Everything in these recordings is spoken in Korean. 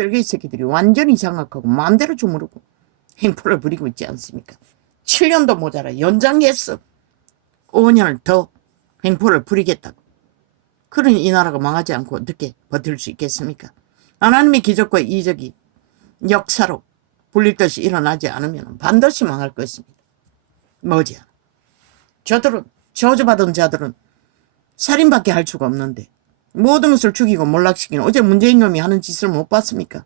뻘개이 새끼들이 완전히 장악하고 마음대로 주무르고 행포를 부리고 있지 않습니까? 7년도 모자라 연장했어. 5년을 더 행포를 부리겠다고. 그러니 이 나라가 망하지 않고 어떻게 버틸 수 있겠습니까? 하나님의 기적과 이적이 역사로 불릴 듯이 일어나지 않으면 반드시 망할 것입니다. 머지않아. 저들은 저주받은 자들은 살인밖에 할 수가 없는데 모든 것을 죽이고 몰락시키는 어제 문재인 놈이 하는 짓을 못 봤습니까?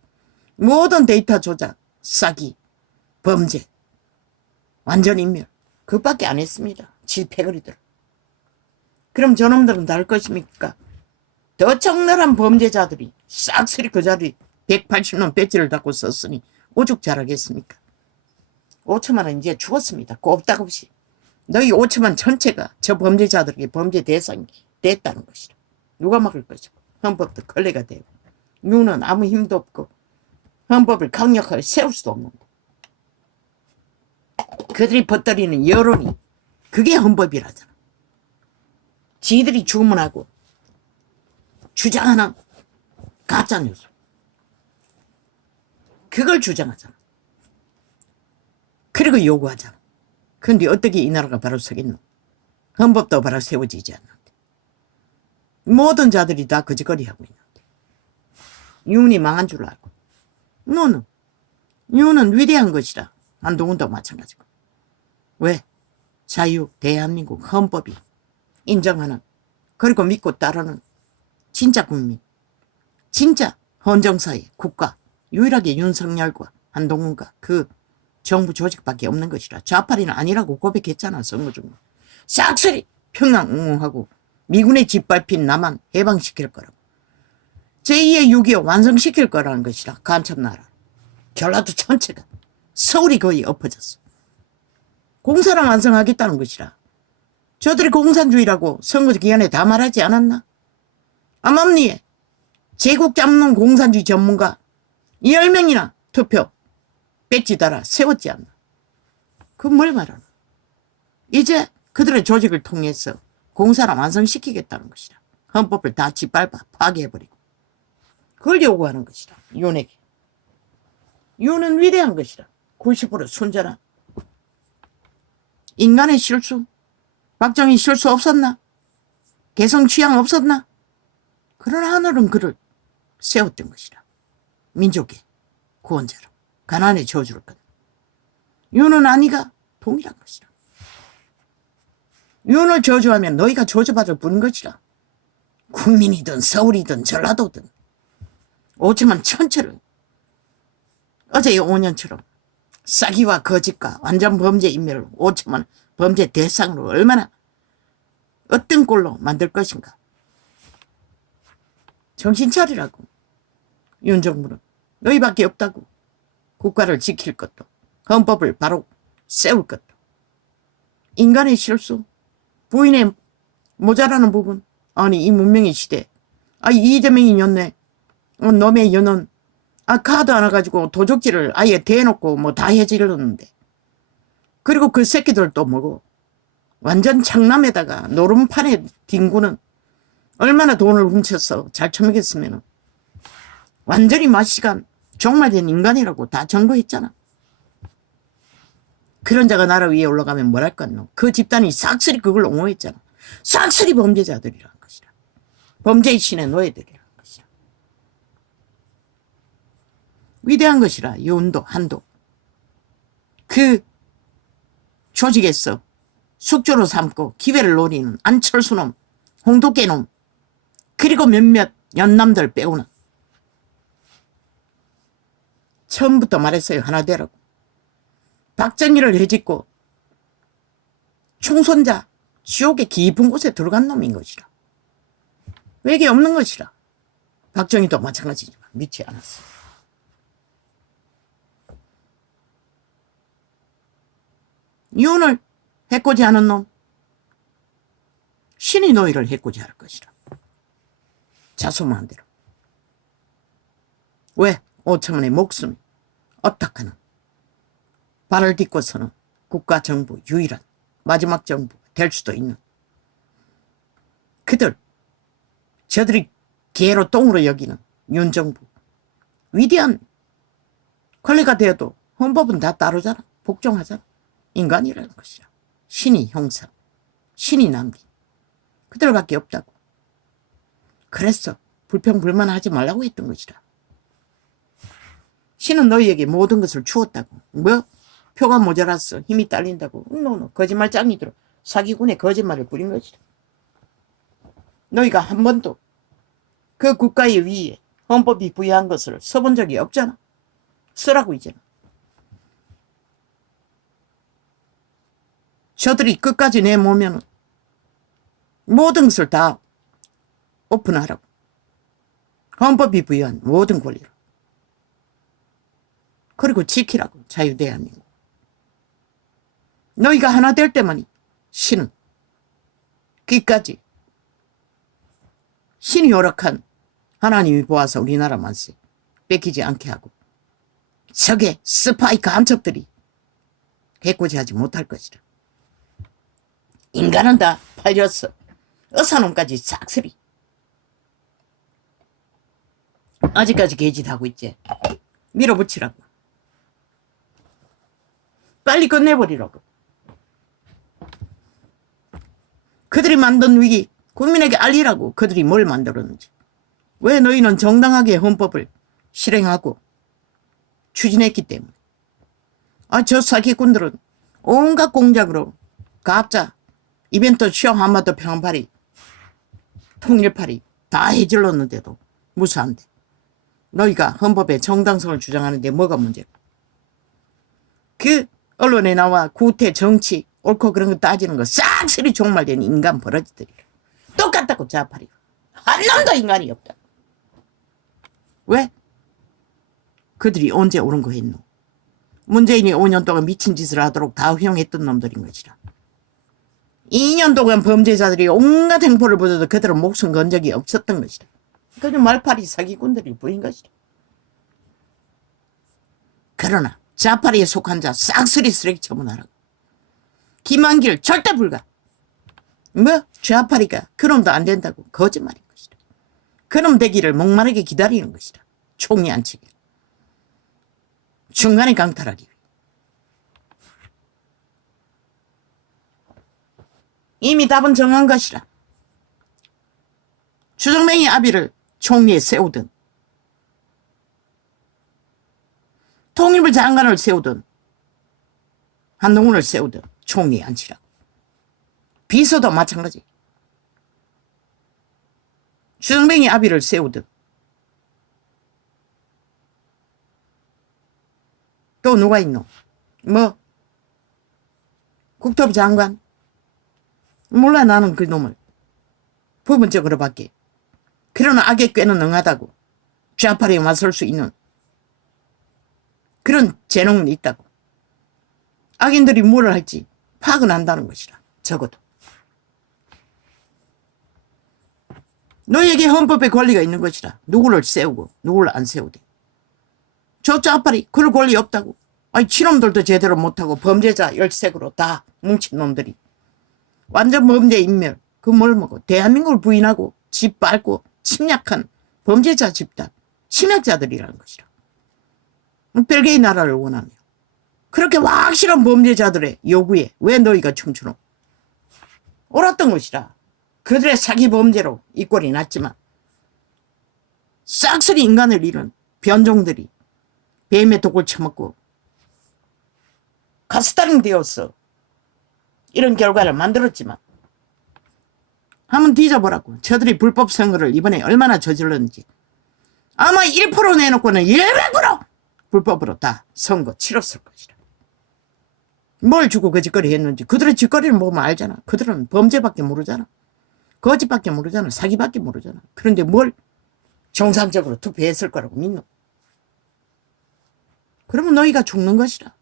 모든 데이터 조작, 사기, 범죄, 완전 인멸 그것밖에 안 했습니다. 질패거리들. 그럼 저놈들은 다 할 것입니까? 더 적나라한 범죄자들이 싹쓸이 그 자리 180년 배지를 닫고 썼으니 오죽 잘하겠습니까? 5천만 원 이제 죽었습니다. 꼼짝없이. 너희 5천만 전체가 저 범죄자들에게 범죄 대상이 됐다는 것이라. 누가 막을 것이고 헌법도 걸레가 되고 유는 아무 힘도 없고 헌법을 강력하게 세울 수도 없는데 그들이 퍼뜨리는 여론이 그게 헌법이라잖아. 지들이 주문하고 주장하는 가짜뉴스 그걸 주장하잖아. 그리고 요구하잖아. 그런데 어떻게 이 나라가 바로 서겠노? 헌법도 바로 세워지지 않는데 모든 자들이 다 거짓거리하고 있는데 윤이 망한 줄 알고 너는 윤은 위대한 것이라. 한동훈도 마찬가지고. 왜? 자유 대한민국 헌법이 인정하는 그리고 믿고 따르는 진짜 국민 진짜 헌정사회 국가 유일하게 윤석열과 한동훈과 그 정부 조직밖에 없는 것이라. 좌파리는 아니라고 고백했잖아. 선거 중에. 싹쓸이 평양 웅웅하고 미군의 짓밟힌 남한 해방시킬 거라고. 제2의 6.25 완성시킬 거라는 것이라. 간첩나라. 전라도 전체가 서울이 거의 엎어졌어. 공사랑 완성하겠다는 것이라. 저들이 공산주의라고 선거 기간에 다 말하지 않았나? 암암리에 제국 잡는 공산주의 전문가 10명이나 투표 배지 달아 세웠지 않나? 그 뭘 말하나? 이제 그들의 조직을 통해서 공사랑 완성시키겠다는 것이라. 헌법을 다 짓밟아 파괴해버리고 그걸 요구하는 것이라. 윤에게. 윤은 위대한 것이라. 90% 순전한 인간의 실수. 박정희 실수 없었나? 개성 취향 없었나? 그러나 하늘은 그를 세웠던 것이라. 민족의 구원자로 가난의 저주를 끊는 윤은 아니가 동일한 것이라. 윤을 저주하면 너희가 저주받을 뿐인 것이라. 국민이든 서울이든 전라도든 5천만 천체를 어제의 5년처럼 싸기와 거짓과 완전 범죄 인멸을 5천만 범죄 대상으로 얼마나 어떤 꼴로 만들 것인가. 정신 차리라고. 윤 정부는 너희밖에 없다고. 국가를 지킬 것도 헌법을 바로 세울 것도 인간의 실수 부인의 모자라는 부분. 아니 이 문명의 시대 이재명이 였네. 놈의 연은 카드 하나 가지고 도적질을 아예 대놓고 뭐 다 해지르는데 그리고 그 새끼들 또 뭐고 완전 창남에다가 노름판에 뒹구는 얼마나 돈을 훔쳐서 잘 처먹였으면 완전히 맛시간 종말된 인간이라고 다 증거했잖아. 그런 자가 나라 위에 올라가면 뭐랄까 그 집단이 싹쓸이 그걸 옹호했잖아. 싹쓸이 범죄자들이라는 것이라. 범죄의 신의 노예들이라는 것이라. 위대한 것이라. 윤도 한도 그 조직에서 숙주로 삼고 기회를 노리는 안철수놈 홍두깨놈 그리고 몇몇 연남들 빼고는 처음부터 말했어요. 하나 되라고. 박정희를 해짓고 총선자 지옥의 깊은 곳에 들어간 놈인 것이라. 외계 없는 것이라. 박정희도 마찬가지지만 믿지 않았어. 윤을 해코지하는 놈 신이 너희를 해코지할 것이라. 자수만 대로. 왜? 5천만의 목숨이 어떡하는 발을 딛고서는 국가 정부 유일한 마지막 정부가 될 수도 있는 그들 저들이 개로 똥으로 여기는 윤 정부 위대한 권리가 되어도 헌법은 다 따르잖아. 복종하잖아. 인간이라는 것이라. 신이 형상, 신이 남긴. 그들밖에 없다고. 그래서 불평불만하지 말라고 했던 것이라. 신은 너희에게 모든 것을 주었다고. 뭐? 표가 모자랐어. 힘이 딸린다고. 노노. 거짓말 짱이 들어. 사기꾼의 거짓말을 부린 것이라. 너희가 한 번도 그 국가의 위에 헌법이 부여한 것을 써본 적이 없잖아. 쓰라고 이제는. 저들이 끝까지 내모으면 모든 것을 다 오픈하라고. 헌법이 부여한 모든 권리를. 그리고 지키라고. 자유대한민국. 너희가 하나 될 때만이 신은 끝까지 신이 허락한 하나님이 보아서 우리나라 만세 뺏기지 않게 하고 적의 스파이 간첩들이 해코지하지 못할 것이라. 인간은 다 팔렸어. 어사놈까지 싹쓸이. 아직까지 개짓하고 있지. 밀어붙이라고. 빨리 끝내버리라고. 그들이 만든 위기 국민에게 알리라고. 그들이 뭘 만들었는지. 왜 너희는 정당하게 헌법을 실행하고 추진했기 때문에. 저 사기꾼들은 온갖 공작으로 가짜 이벤트 쇼 한마도 평파리 통일파리 다 해질렀는데도 무수한데. 너희가 헌법의 정당성을 주장하는데 뭐가 문제야. 그 언론에 나와 구태 정치 옳고 그런 거 따지는 거 싹쓸이 종말된 인간 버러지들이라. 똑같다고 좌파리가. 한 놈도 인간이 없다. 왜? 그들이 언제 옳은 거 했노? 문재인이 5년 동안 미친 짓을 하도록 다 허용했던 놈들인 것이라. 2년 동안 범죄자들이 온갖 행포를 보여도 그들은 목숨 건 적이 없었던 것이라. 그냥 말파리 사기꾼들이 부인 것이라. 그러나 좌파리에 속한 자 싹쓸이 쓰레기 처분하라고. 김한길 절대 불가. 뭐 좌파리가 그놈도 안 된다고. 거짓말인 것이라. 그놈 되기를 목마르게 기다리는 것이라. 총리 안 치기. 중간에 강탈하기. 이미 답은 정한 것이라. 주정뱅이 아비를 총리에 세우든 통일부 장관을 세우든 한동훈을 세우든 총리에 앉히라고. 비서도 마찬가지. 주정뱅이 아비를 세우든 또 누가 있노? 뭐 국토부 장관? 몰라. 나는 그 놈을 부분적으로 밖에. 그러나 악에 꽤는 능하다고. 좌파리에 맞설 수 있는 그런 재능은 있다고. 악인들이 뭘 할지 파악은 한다는 것이라. 적어도. 너에게 헌법의 권리가 있는 것이라. 누구를 세우고 누구를 안 세우되. 저 좌파리 그럴 권리 없다고. 아니 친놈들도 제대로 못하고 범죄자 열색으로 다 뭉친 놈들이. 완전 범죄 인멸. 그 뭘 먹어. 대한민국을 부인하고 집 밟고 침략한 범죄자 집단. 침략자들이라는 것이라. 별개의 나라를 원하며. 그렇게 확실한 범죄자들의 요구에 왜 너희가 춤추노? 옳았던 것이라. 그들의 사기 범죄로 이 꼴이 났지만 싹쓸이 인간을 잃은 변종들이 뱀의 독을 처먹고 가스다링 되었어. 이런 결과를 만들었지만 한번 뒤져보라고. 저들이 불법 선거를 이번에 얼마나 저질렀는지. 아마 1% 내놓고는 200% 불법으로 다 선거 치렀을 것이라. 뭘 주고 그 짓거리 했는지 그들의 짓거리를 보면 알잖아. 그들은 범죄밖에 모르잖아. 거짓밖에 모르잖아. 사기밖에 모르잖아. 그런데 뭘 정상적으로 투표했을 거라고 믿노? 그러면 너희가 죽는 것이라.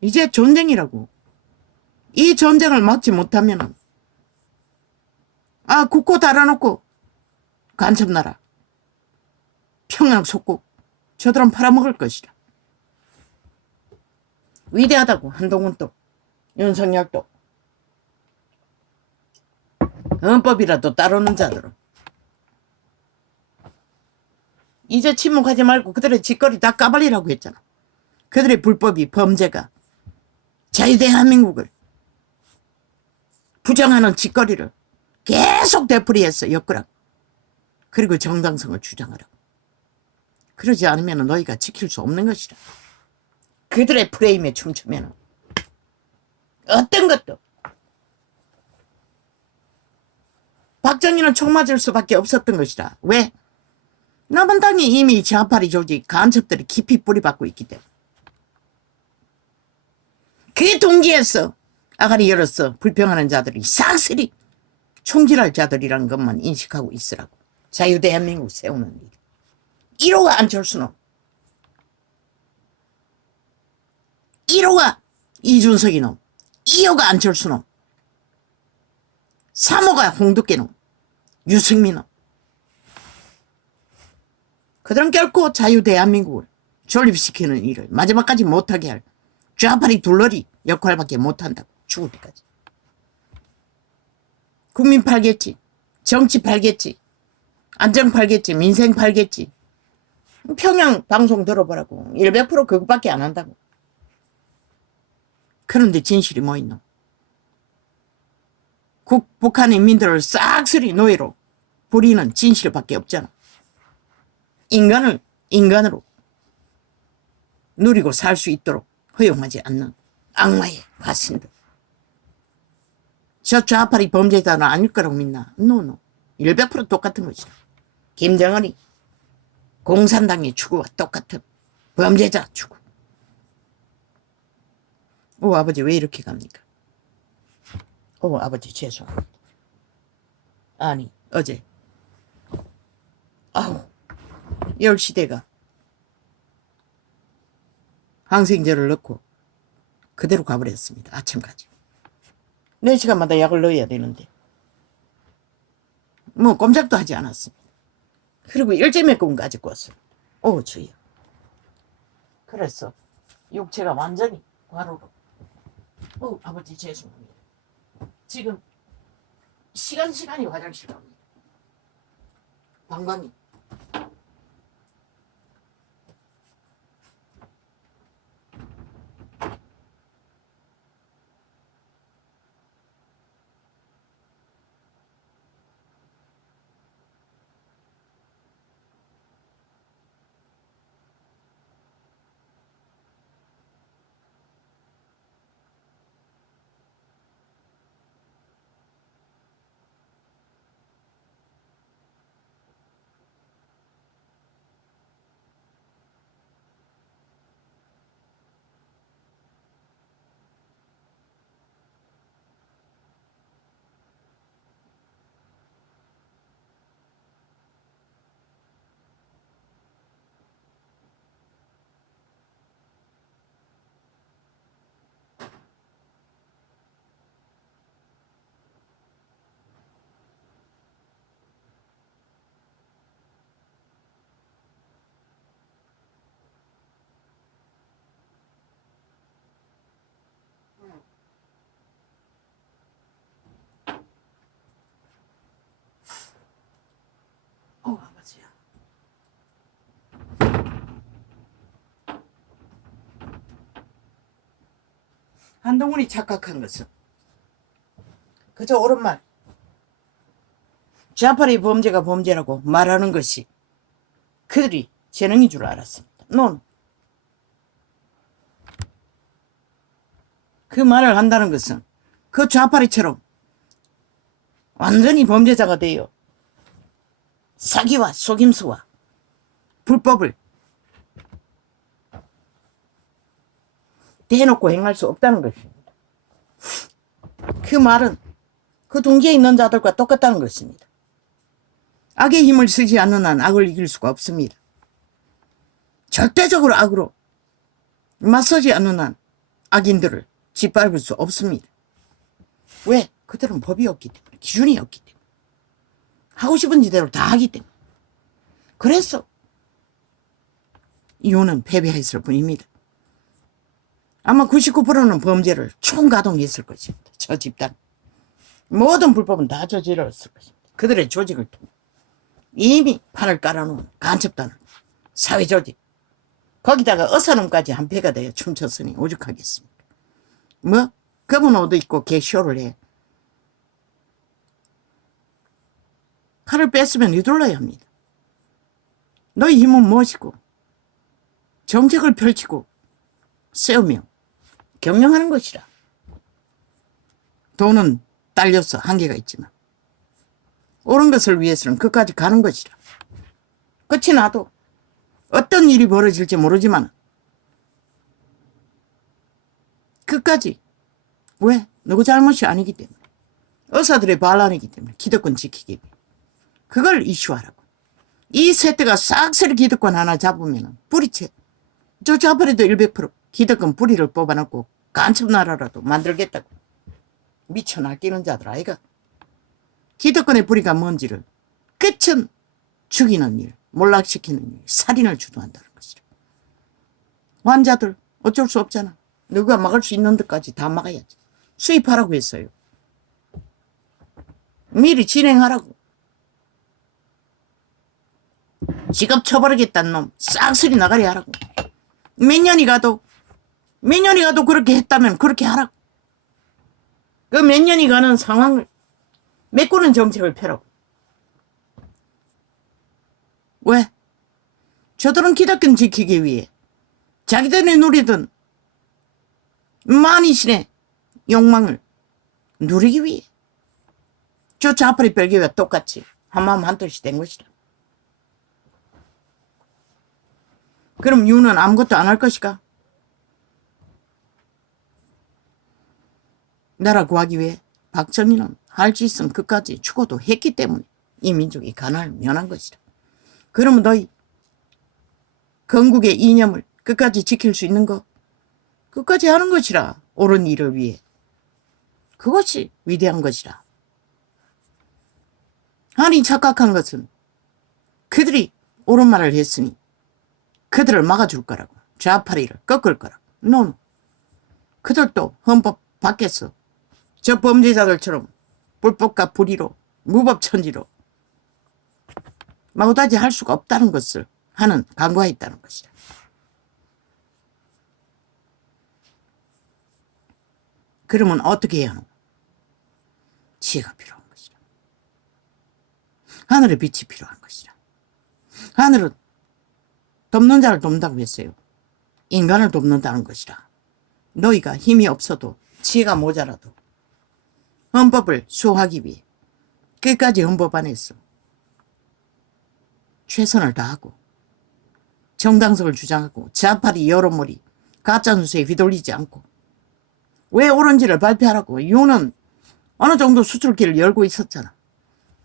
이제 전쟁이라고. 이 전쟁을 막지 못하면 국고 달아놓고 간첩나라 평양 속국 저들은 팔아먹을 것이라. 위대하다고. 한동훈도 윤석열도 헌법이라도 따르는 자들은 이제 침묵하지 말고 그들의 짓거리 다 까발리라고 했잖아. 그들의 불법이 범죄가 자유대한민국을 부정하는 짓거리를 계속 되풀이했어. 엮으라고. 그리고 정당성을 주장하라고. 그러지 않으면 너희가 지킬 수 없는 것이라. 그들의 프레임에 춤추면 어떤 것도. 박정희는 총 맞을 수밖에 없었던 것이라. 왜? 남은 당이 이미 좌파리 조직 간첩들이 깊이 뿌리박고 있기 때문에. 그게 동기에서 아가리 열었어. 불평하는 자들이 싹쓸이 총질할 자들이라는 것만 인식하고 있으라고. 자유대한민국 세우는 일. 1호가 안철수는, 1호가 이준석이 놈, 2호가 안철수 놈, 3호가 홍두깨 놈, 유승민 놈. 그들은 결코 자유대한민국을 존립시키는 일을 마지막까지 못하게 할 좌파리 둘러리 역할밖에 못한다고. 죽을 때까지. 국민 팔겠지. 정치 팔겠지. 안정 팔겠지. 민생 팔겠지. 평양 방송 들어보라고. 100% 그것밖에 안 한다고. 그런데 진실이 뭐 있노? 북한 인민들을 싹쓸이 노예로 부리는 진실밖에 없잖아. 인간을 인간으로 누리고 살 수 있도록 허용하지 않는 악마의 화신들. 저 좌파리 범죄자는 아닐 거라고 믿나? 노노. 100% 똑같은 것이다. 김정은이 공산당의 추구와 똑같은 범죄자 추구. 오, 아버지 왜 이렇게 갑니까? 오, 아버지 죄송합니다. 아니, 어제 10시대가 항생제를 넣고 그대로 가버렸습니다. 아침까지. 4시간마다 약을 넣어야 되는데 뭐 꼼짝도 하지 않았습니다. 그리고 일제매금 가지고 왔어요. 오, 주여. 그래서 육체가 완전히 과로로. 오, 아버지 죄송합니다. 지금 시간이 화장실 갑니다. 방광이. 아버지야. 한동훈이 착각한 것은 그저 옳은 말. 좌파리 범죄가 범죄라고 말하는 것이 그들이 재능인 줄 알았습니다. 논. 그 말을 한다는 것은 그 좌파리처럼 완전히 범죄자가 되어 사기와 속임수와 불법을 대놓고 행할 수 없다는 것입니다. 그 말은 그 동기에 있는 자들과 똑같다는 것입니다. 악의 힘을 쓰지 않는 한 악을 이길 수가 없습니다. 절대적으로 악으로 맞서지 않는 한 악인들을 짓밟을 수 없습니다. 왜? 그들은 법이 없기 때문에, 기준이 없기 때문에, 하고 싶은 지대로 다 하기 때문에. 그래서 이혼은 패배했을 뿐입니다. 아마 99%는 범죄를 총가동했을 것입니다. 저 집단. 모든 불법은 다 저질렀을 것입니다. 그들의 조직을 통해 이미 판을 깔아놓은 간첩단을 사회조직. 거기다가 어사놈까지 한 배가 돼야 춤췄으니 오죽하겠습니까. 뭐 검은 옷도 입고 개쇼를 해. 칼을 뺐으면 휘둘러야 합니다. 너희 힘은 무엇이고 정책을 펼치고 세우며 경영하는 것이라. 돈은 딸려서 한계가 있지만 옳은 것을 위해서는 끝까지 가는 것이라. 끝이 나도 어떤 일이 벌어질지 모르지만 끝까지. 왜? 누구 잘못이 아니기 때문에. 의사들의 반란이기 때문에. 기득권 지키기 위해. 그걸 이슈하라고. 이 세트가 싹쓸이 기득권 하나 잡으면 뿌리채. 저 좌파리도 100% 기득권 뿌리를 뽑아놓고 간첩나라라도 만들겠다고. 미쳐 날뛰는 자들 아이가. 기득권의 뿌리가 뭔지를 끝은 죽이는 일, 몰락시키는 일, 살인을 주도한다는 것이라. 환자들 어쩔 수 없잖아. 누가 막을 수 있는 데까지 다 막아야지. 수입하라고 했어요. 미리 진행하라고. 직업 처벌하겠다는 놈 싹쓸이 나가리 하라고. 몇 년이 가도 그렇게 했다면 그렇게 하라고. 그 몇 년이 가는 상황을 메꾸는 정책을 펴라고. 왜? 저들은 기득권 지키기 위해 자기들이 누리던 만이신의 욕망을 누리기 위해 저 좌파리 별개와 똑같이 한마음 한뜻이 된 것이다. 그럼 유는 아무것도 안 할 것이가? 나라 구하기 위해 박정희는 할 짓은 끝까지 죽어도 했기 때문에 이 민족이 가난을 면한 것이다. 그러면 너희 건국의 이념을 끝까지 지킬 수 있는 거 끝까지 하는 것이라. 옳은 일을 위해. 그것이 위대한 것이라. 아니 착각한 것은 그들이 옳은 말을 했으니 그들을 막아줄 거라고. 좌파리를 꺾을 거라고. 노노. 그들도 헌법 밖에서 저 범죄자들처럼 불법과 불의로 무법천지로 마구다지 할 수가 없다는 것을 하는 강구하였다는 것이다. 그러면 어떻게 해야 하노? 지혜가 필요한 것이다. 하늘의 빛이 필요한 것이다. 하늘은 돕는 자를 돕는다고 했어요. 인간을 돕는다는 것이라. 너희가 힘이 없어도 지혜가 모자라도 헌법을 수호하기 위해 끝까지 헌법 안에서 최선을 다하고 정당성을 주장하고 좌파리 여론몰이 가짜뉴스에 휘둘리지 않고 왜 옳은지를 발표하라고. 유는 어느 정도 수출기를 열고 있었잖아.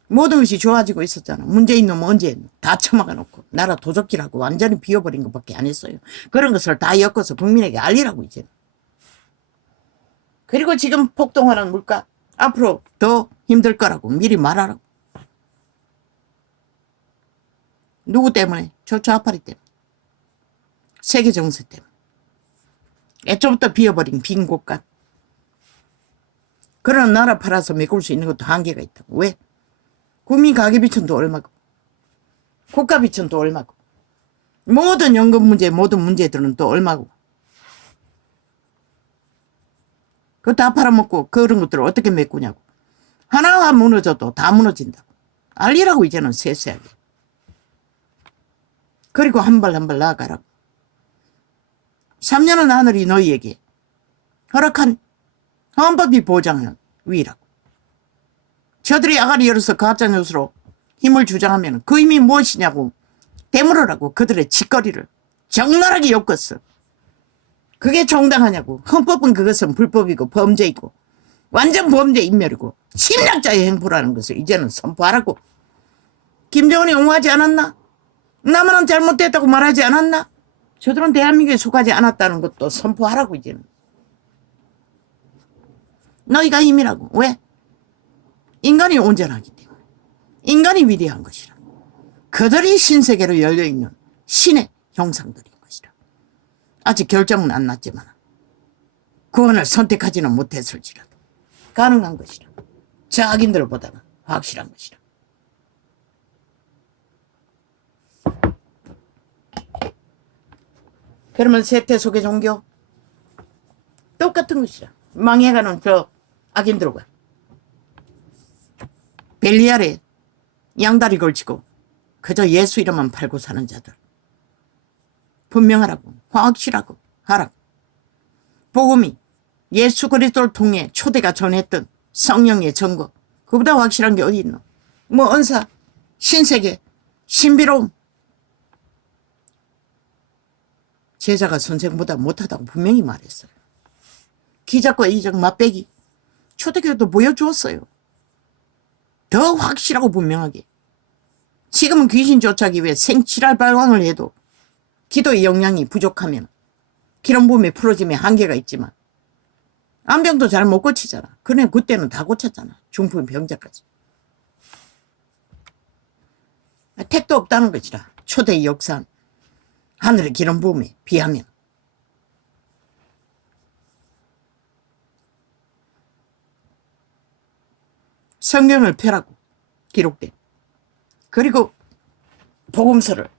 모든 것이 좋아지고 있었잖아. 문재인 놈 언제 다 처먹어 놓고 나라 도적질하고 완전히 비워버린 것밖에 안 했어요. 그런 것을 다 엮어서 국민에게 알리라고 이제. 그리고 지금 폭동하는 물가 앞으로 더 힘들 거라고 미리 말하라고. 누구 때문에? 저 좌파리 때문에. 세계 정세 때문에. 애초부터 비워버린 빈 곳간. 그런 나라 팔아서 메꿀 수 있는 것도 한계가 있다고. 왜? 국민 가계비천도 얼마고 국가비천도 얼마고 모든 연금 문제 모든 문제들은 또 얼마고 그거 다 팔아먹고 그런 것들을 어떻게 메꾸냐고. 하나가 무너져도 다 무너진다고. 알리라고 이제는 세세하게. 그리고 한 발 한 발 나아가라고. 3년은 하늘이 너희에게 허락한 헌법이 보장하는 위라고. 저들이 아가리 열어서 가짜뉴스로 힘을 주장하면 그 힘이 무엇이냐고 되물으라고. 그들의 짓거리를 적나라하게 엮었어. 그게 정당하냐고. 헌법은 그것은 불법이고 범죄이고 완전 범죄 인멸이고 침략자의 행포라는 것을 이제는 선포하라고. 김정은이 옹호하지 않았나? 나만은 잘못됐다고 말하지 않았나? 저들은 대한민국에 속하지 않았다는 것도 선포하라고 이제는. 너희가 힘이라고. 왜? 인간이 온전하기 때문에. 인간이 위대한 것이라. 그들이 신세계로 열려있는 신의 형상들인 것이라. 아직 결정은 안 났지만 구원을 선택하지는 못했을지라도 가능한 것이라. 자기들보다는 확실한 것이라. 그러면 세태 속의 종교 똑같은 것이라. 망해가는 저 악인들과 벨리알에 양다리 걸치고 그저 예수 이름만 팔고 사는 자들. 분명하라고, 확실하고 하라고. 복음이 예수 그리스도를 통해 초대가 전했던 성령의 증거, 그보다 확실한 게 어디 있노? 뭐 은사, 신세계, 신비로움. 제자가 선생보다 못하다고 분명히 말했어요. 기적과 이적 맛배기, 초대교회도 보여주었어요. 더 확실하고 분명하게. 지금은 귀신 쫓아기 위해 생칠할 발광을 해도 기도의 역량이 부족하면 기름 부음에 풀어짐에 한계가 있지만 암병도 잘 못 고치잖아. 그래 그때는 다 고쳤잖아. 중풍 병자까지. 택도 없다는 것이라. 초대의 역사는 하늘의 기름 부음에 비하면. 성경을 펴라고 기록된. 그리고 복음서를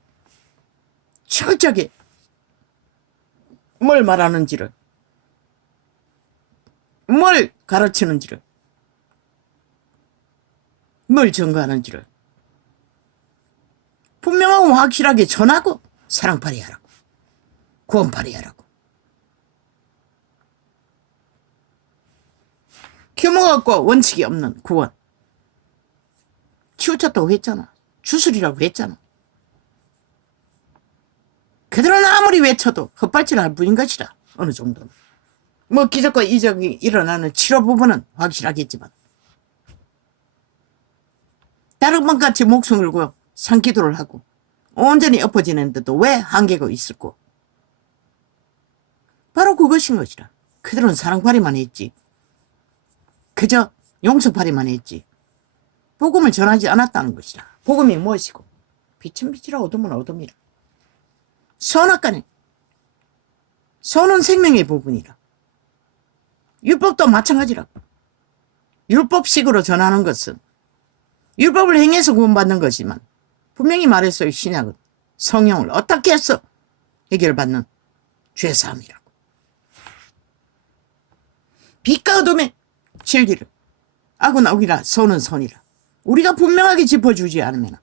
철저하게 뭘 말하는지를, 뭘 가르치는지를, 뭘 증거하는지를 분명하고 확실하게 전하고 사랑팔이 하라고, 구원팔이 하라고. 규모가 없고 원칙이 없는 구원. 치우쳤다고 했잖아. 주술이라고 했잖아. 그들은 아무리 외쳐도 헛발질할 뿐인 것이라. 어느 정도는. 뭐 기적과 이적이 일어나는 치료 부분은 확실하겠지만 다른 번같이 목숨 걸고 산기도를 하고 온전히 엎어지는데도 왜 한계가 있을꼬? 바로 그것인 것이라. 그들은 사랑팔이만 했지. 그저 용서팔이만 했지. 복음을 전하지 않았다는 것이라. 복음이 무엇이고? 빛은 빛이라 어둠은 어둠이라. 선악간에 선은 생명의 부분이라. 율법도 마찬가지라고. 율법식으로 전하는 것은 율법을 행해서 구원받는 것이지만 분명히 말했어요. 신약은 성령을 어떻게 해서 해결받는 죄사함이라고. 빛과 어둠의 진리를 악은 악이라 선은 선이라. 우리가 분명하게 짚어주지 않으면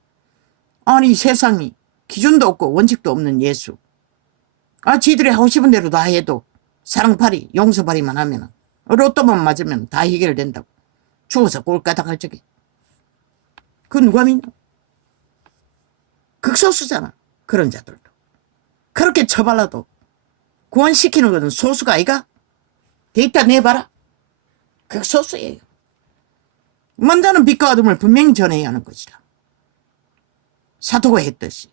아니 세상이 기준도 없고 원칙도 없는 예수. 지들이 하고 싶은 대로 다 해도 사랑팔이 용서팔이만 하면 로또만 맞으면 다 해결된다고. 죽어서 꼴까닥 할 적에. 그 누가 믿나? 극소수잖아. 그런 자들도. 그렇게 처발라도 구원시키는 것은 소수가 아이가? 데이터 내봐라. 극소수예요. 먼저는 빛과 어둠을 분명히 전해야 하는 것이라. 사도가 했듯이.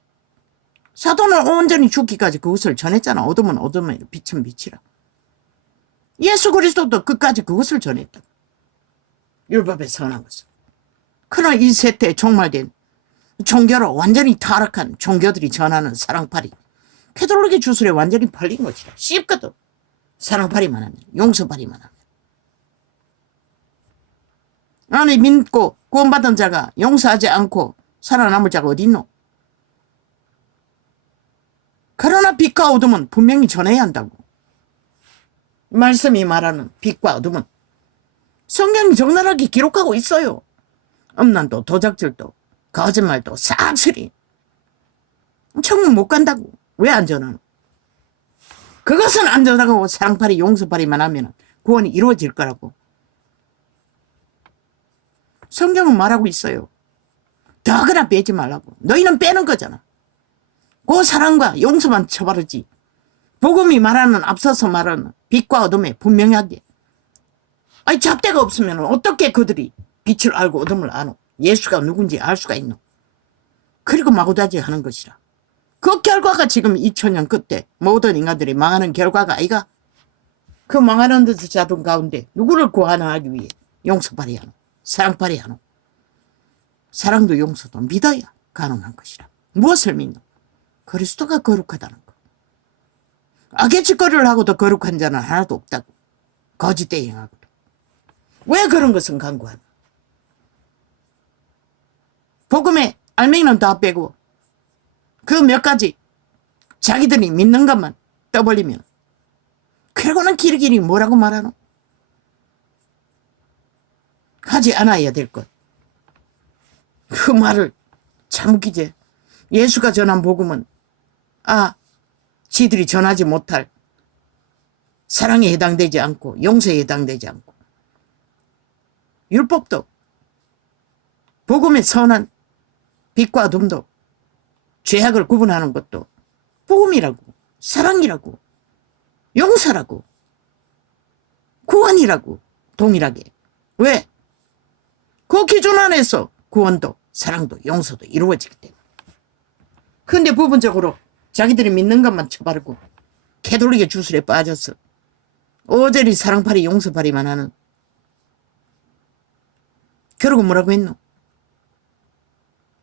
사도는 온전히 죽기까지 그것을 전했잖아. 어둠은 어둠에 빛은 빛이라. 예수 그리스도도 끝까지 그것을 전했다. 율법에 선한 것을. 그러나 이 세대에 종말된 종교로 완전히 타락한 종교들이 전하는 사랑팔이 캐톨릭의 주술에 완전히 팔린 것이라. 씹거든. 사랑팔이만 하면, 용서팔이만 하면. 아니 믿고 구원받은 자가 용서하지 않고 살아남을 자가 어디 있노? 그러나 빛과 어둠은 분명히 전해야 한다고. 말씀이 말하는 빛과 어둠은 성경이 적나라하게 기록하고 있어요. 음란도 도적질도 거짓말도 싹쓸이. 천국 못 간다고. 왜 안 전하노? 그것은 안 전하고 사랑팔이 용서팔이만 하면 구원이 이루어질 거라고. 성경은 말하고 있어요. 더하거나 빼지 말라고. 너희는 빼는 거잖아. 그 사랑과 용서만 쳐바르지. 복음이 말하는 앞서서 말하는 빛과 어둠에 분명하게. 잡대가 없으면 어떻게 그들이 빛을 알고 어둠을 아노? 예수가 누군지 알 수가 있노? 그리고 마구다지 하는 것이라. 그 결과가 지금 2000년 그때 모든 인간들이 망하는 결과가 아이가? 그 망하는 듯 자들 가운데 누구를 구원하기 위해 용서팔이 하노? 사랑팔이 하노? 사랑도 용서도 믿어야 가능한 것이라. 무엇을 믿노? 그리스도가 거룩하다는 거. 악의 짓거리를 하고도 거룩한 자는 하나도 없다고. 거짓 대행하고도. 왜 그런 것은 강구하노? 복음의 알맹이는 다 빼고 그 몇 가지 자기들이 믿는 것만 떠벌리면. 그러고는 길이길이 뭐라고 말하노? 하지 않아야 될 것. 그 말을 참 웃기지. 예수가 전한 복음은 지들이 전하지 못할 사랑에 해당되지 않고 용서에 해당되지 않고 율법도 복음의 선한 빛과 어둠도 죄악을 구분하는 것도 복음이라고 사랑이라고 용서라고 구원이라고 동일하게. 왜? 그 기준 안에서 구원도 사랑도 용서도 이루어지기 때문에. 근데 부분적으로 자기들이 믿는 것만 쳐바르고 캐톨릭의 주술에 빠져서 오저리 사랑팔이 용서팔이만 하는. 그러고 뭐라고 했노?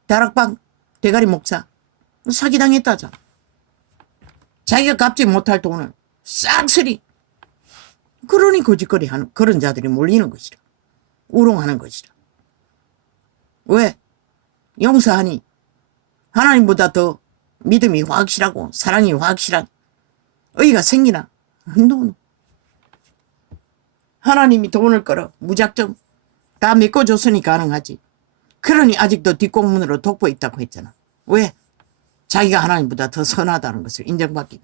다락방 대가리 목사 사기당했다잖아. 자기가 갚지 못할 돈을 싹쓸이. 그러니 거짓거리 하는 그런 자들이 몰리는 것이라. 우롱하는 것이라. 왜? 용서하니 하나님보다 더 믿음이 확실하고 사랑이 확실한 의의가 생기나? 노. 하나님이 돈을 끌어 무작정 다 메꿔줬으니 가능하지. 그러니 아직도 뒷공문으로 독보 있다고 했잖아. 왜? 자기가 하나님보다 더 선하다는 것을 인정받기.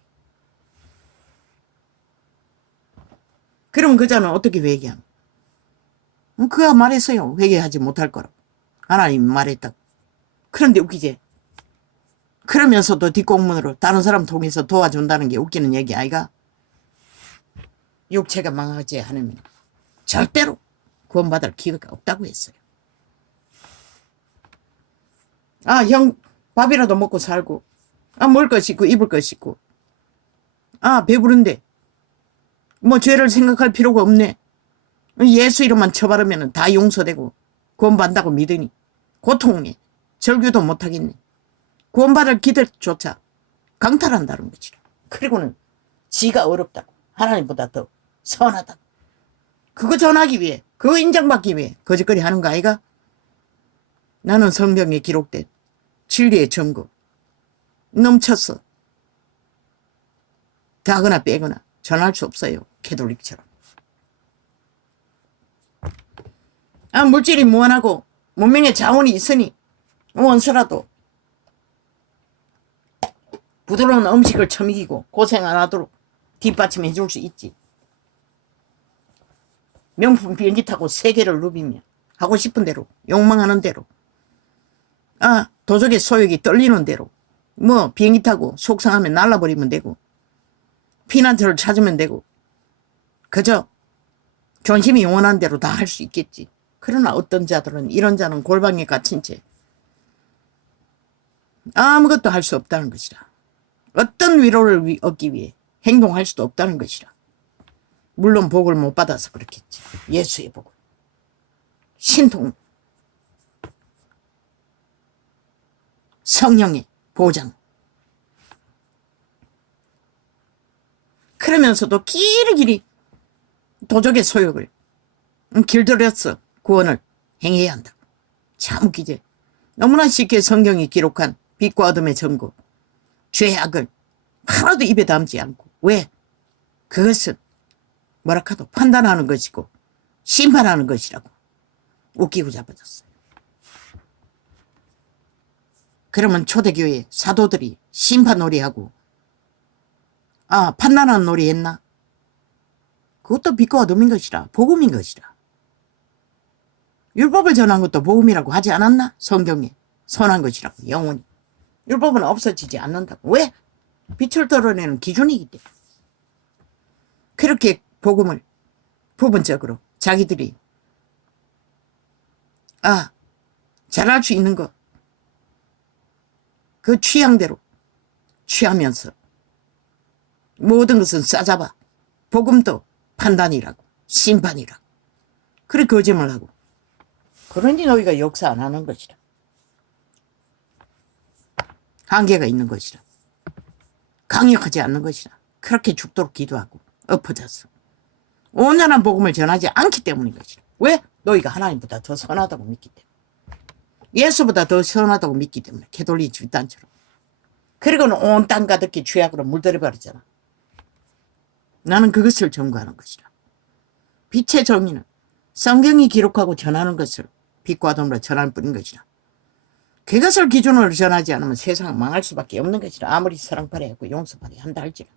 그럼 그 자는 어떻게 회개하노? 그가 말했어요. 회개하지 못할 거라고. 하나님이 말했다고. 그런데 웃기지? 그러면서도 뒷공문으로 다른 사람 통해서 도와준다는 게 웃기는 얘기 아이가? 육체가 망하지 않으면 절대로 구원받을 기회가 없다고 했어요. 형 밥이라도 먹고 살고 먹을 것 있고 입을 것 있고 배부른데 뭐 죄를 생각할 필요가 없네. 예수 이름만 쳐바르면 다 용서되고 구원받는다고 믿으니 고통에 절규도 못하겠네. 구원받을 기대조차 강탈한다는 거지라. 그리고는 지가 어렵다고 하나님보다 더 선하다고. 그거 전하기 위해 그거 인정받기 위해 거짓거리 하는 거 아이가? 나는 성경에 기록된 진리의 증거 넘쳤어. 다거나 빼거나 전할 수 없어요. 캐톨릭처럼. 물질이 무한하고 문명의 자원이 있으니 원수라도 부드러운 음식을 처먹이고 고생 안 하도록 뒷받침해 줄 수 있지. 명품 비행기 타고 세계를 누비며 하고 싶은 대로 욕망하는 대로 도적의 소욕이 떨리는 대로 뭐 비행기 타고 속상하면 날라버리면 되고 피난처를 찾으면 되고 그저 존심이 원하는 대로 다 할 수 있겠지. 그러나 어떤 자들은 이런 자는 골방에 갇힌 채 아무것도 할 수 없다는 것이라. 어떤 위로를 얻기 위해 행동할 수도 없다는 것이라. 물론 복을 못 받아서 그렇겠지. 예수의 복을. 신통. 성령의 보장. 그러면서도 길이길이 도적의 소욕을 길들여서 구원을 행해야 한다. 참 웃기지. 너무나 쉽게 성경이 기록한 빛과 어둠의 증거, 죄악을 하나도 입에 담지 않고. 왜? 그것은 뭐라 카도 판단하는 것이고 심판하는 것이라고 웃기고 잡아졌어요. 그러면 초대교회 사도들이 심판 놀이하고 판단하는 놀이 했나? 그것도 빛과 어둠인 것이라. 복음인 것이라. 율법을 전한 것도 복음이라고 하지 않았나? 성경에 선한 것이라고. 영원히 율법은 없어지지 않는다고. 왜? 빛을 드러내는 기준이기 때문에. 그렇게 복음을 부분적으로 자기들이 잘할 수 있는 것 그 취향대로 취하면서 모든 것은 싸잡아 복음도 판단이라고 심판이라고 그래 거짓말 하고. 그러니 너희가 역사 안 하는 것이라. 한계가 있는 것이라. 강력하지 않는 것이라. 그렇게 죽도록 기도하고 엎어져서 온전한 복음을 전하지 않기 때문인 것이라. 왜? 너희가 하나님보다 더 선하다고 믿기 때문에. 예수보다 더 선하다고 믿기 때문에. 캐톨릭 집단처럼. 그리고는 온 땅 가득히 죄악으로 물들여 버리잖아. 나는 그것을 전구하는 것이라. 빛의 정의는 성경이 기록하고 전하는 것을 빛과 어둠으로 전할 뿐인 것이라. 그것을 기준으로 전하지 않으면 세상은 망할 수밖에 없는 것이라. 아무리 사랑바래하고 용서바래 한다 할지라.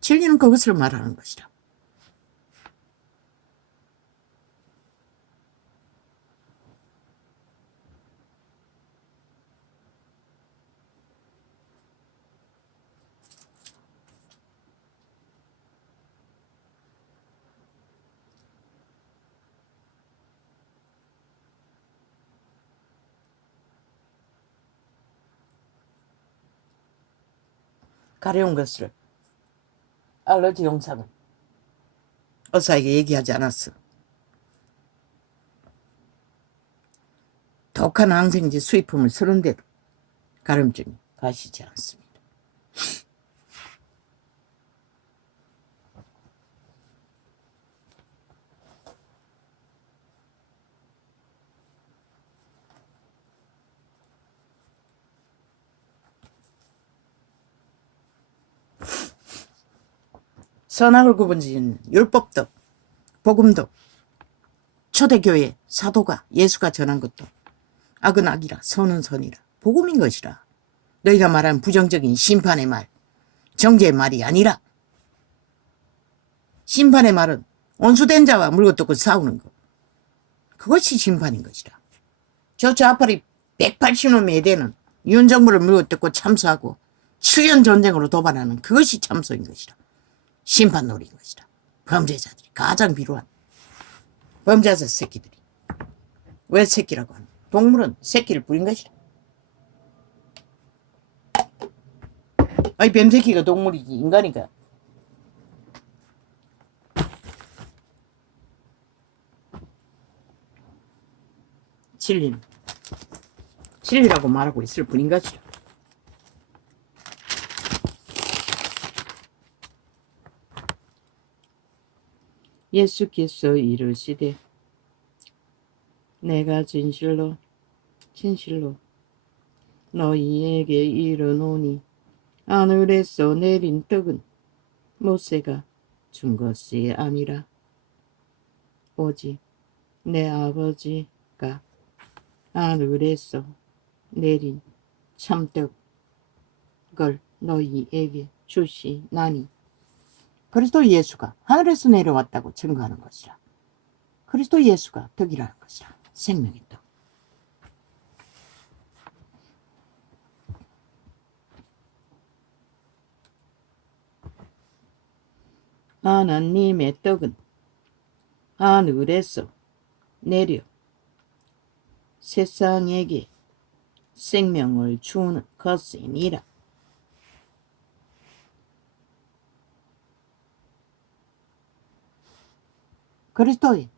진리는 그것을 말하는 것이라. 가려운 것을 알러지 영상은 의사에게 얘기하지 않았어. 독한 항생제 수입품을 쓰는데도 가려움증이 가시지 않습니다. 선악을 구분지는 율법도 복음도 초대교회 사도가 예수가 전한 것도 악은 악이라 선은 선이라 복음인 것이라. 너희가 말하는 부정적인 심판의 말, 정죄의 말이 아니라 심판의 말은 온수된 자와 물고 뜯고 싸우는 것, 그것이 심판인 것이라. 저 좌파리 180놈에 대는 윤정부를 물고 뜯고 참수하고 추연 전쟁으로 도발하는 그것이 참소인 것이라. 심판놀이인 것이라. 범죄자들이 가장 비루한 범죄자 새끼들이. 왜 새끼라고 하는? 동물은 새끼를 부린 것이라. 아니 뱀새끼가 동물이지 인간이가. 진리는 진리라고 말하고 있을 뿐인 것이라. 예수께서 이르시되 내가 진실로 너희에게 이르노니 하늘에서 내린 떡은 모세가 준 것이 아니라 오직 내 아버지가 하늘에서 내린 참떡을 너희에게 주시나니. 그리스도 예수가 하늘에서 내려왔다고 증거하는 것이라. 그리스도 예수가 떡이라는 것이라. 생명의 떡. 하나님의 떡은 하늘에서 내려 세상에게 생명을 주는 것이니라. 그리스도의